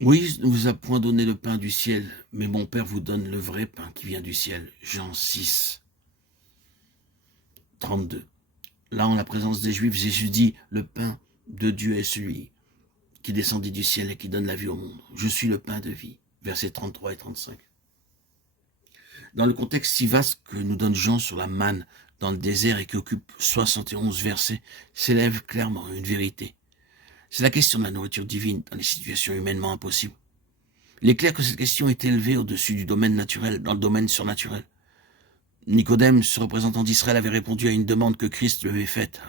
Oui, ne vous a point donné le pain du ciel, mais mon Père vous donne le vrai pain qui vient du ciel. Jean 6, 32. Là, en la présence des Juifs, Jésus dit, le pain de Dieu est celui qui descendit du ciel et qui donne la vie au monde. Je suis le pain de vie. Versets 33 et 35. Dans le contexte si vaste que nous donne Jean sur la manne dans le désert et qui occupe 71 versets, s'élève clairement une vérité. C'est la question de la nourriture divine dans les situations humainement impossibles. Il est clair que cette question est élevée au-dessus du domaine naturel, dans le domaine surnaturel. Nicodème, ce représentant d'Israël, avait répondu à une demande que Christ lui avait faite.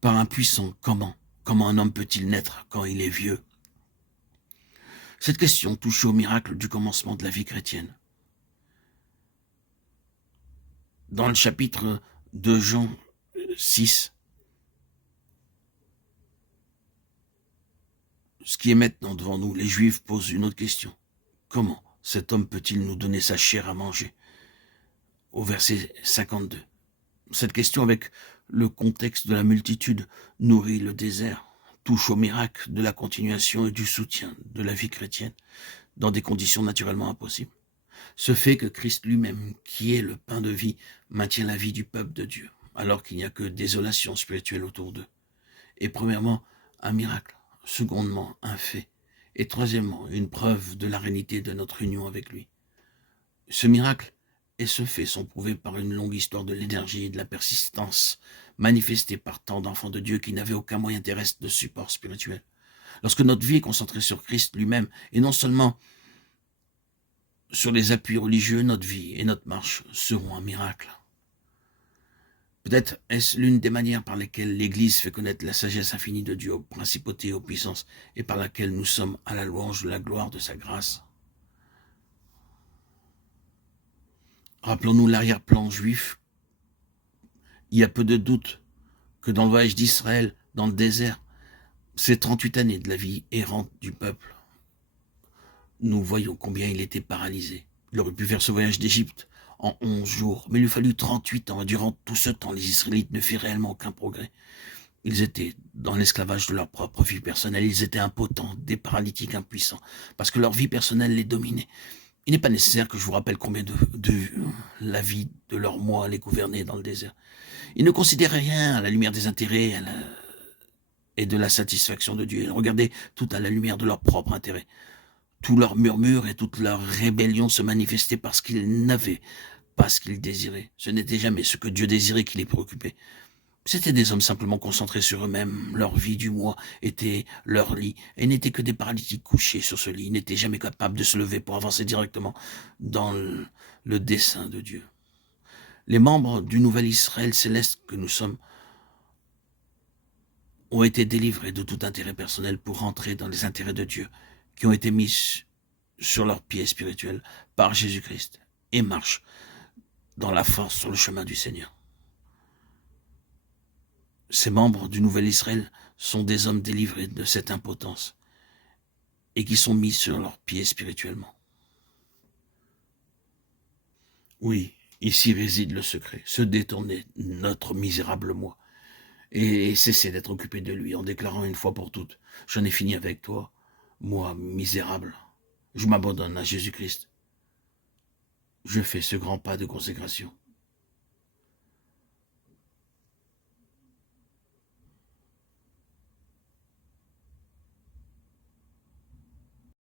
Par un puissant, comment un homme peut-il naître quand il est vieux? Cette question touche au miracle du commencement de la vie chrétienne. Dans le chapitre de Jean 6, ce qui est maintenant devant nous, les Juifs posent une autre question. Comment cet homme peut-il nous donner sa chair à manger? Au verset 52. Cette question, avec le contexte de la multitude, nourrit le désert, touche au miracle de la continuation et du soutien de la vie chrétienne dans des conditions naturellement impossibles. Ce fait que Christ lui-même, qui est le pain de vie, maintient la vie du peuple de Dieu, alors qu'il n'y a que désolation spirituelle autour d'eux. Et premièrement, un miracle. Secondement, un fait. Et troisièmement, une preuve de la réalité de notre union avec lui. Ce miracle et ce fait sont prouvés par une longue histoire de l'énergie et de la persistance manifestée par tant d'enfants de Dieu qui n'avaient aucun moyen terrestre de support spirituel. Lorsque notre vie est concentrée sur Christ lui-même, et non seulement sur les appuis religieux, notre vie et notre marche seront un miracle. Peut-être est-ce l'une des manières par lesquelles l'Église fait connaître la sagesse infinie de Dieu aux principautés et aux puissances, et par laquelle nous sommes à la louange de la gloire de sa grâce. Rappelons-nous l'arrière-plan juif. Il y a peu de doute que dans le voyage d'Israël, dans le désert, ces 38 années de la vie errante du peuple, nous voyons combien il était paralysé. Il aurait pu faire ce voyage d'Égypte en 11 jours, mais il lui fallut 38 ans, et durant tout ce temps, les Israélites ne firent réellement aucun progrès. Ils étaient dans l'esclavage de leur propre vie personnelle, ils étaient impotents, des paralytiques impuissants, parce que leur vie personnelle les dominait. Il n'est pas nécessaire que je vous rappelle combien de la vie de leurs mois les gouvernait dans le désert. Ils ne considéraient rien à la lumière des intérêts et de la satisfaction de Dieu. Ils regardaient tout à la lumière de leur propre intérêt. Tout leur murmure et toute leur rébellion se manifestaient parce qu'ils n'avaient pas ce qu'ils désiraient. Ce n'était jamais ce que Dieu désirait qui les préoccupait. C'étaient des hommes simplement concentrés sur eux-mêmes. Leur vie du mois était leur lit, et n'étaient que des paralytiques couchés sur ce lit. Ils n'étaient jamais capables de se lever pour avancer directement dans le dessein de Dieu. Les membres du nouvel Israël céleste que nous sommes ont été délivrés de tout intérêt personnel pour entrer dans les intérêts de Dieu, qui ont été mis sur leurs pieds spirituels par Jésus-Christ, et marchent dans la force sur le chemin du Seigneur. Ces membres du nouvel Israël sont des hommes délivrés de cette impotence et qui sont mis sur leurs pieds spirituellement. Oui, ici réside le secret, se détourner notre misérable moi et cesser d'être occupé de lui en déclarant une fois pour toutes, j'en ai fini avec toi, moi misérable, je m'abandonne à Jésus-Christ. Je fais ce grand pas de consécration.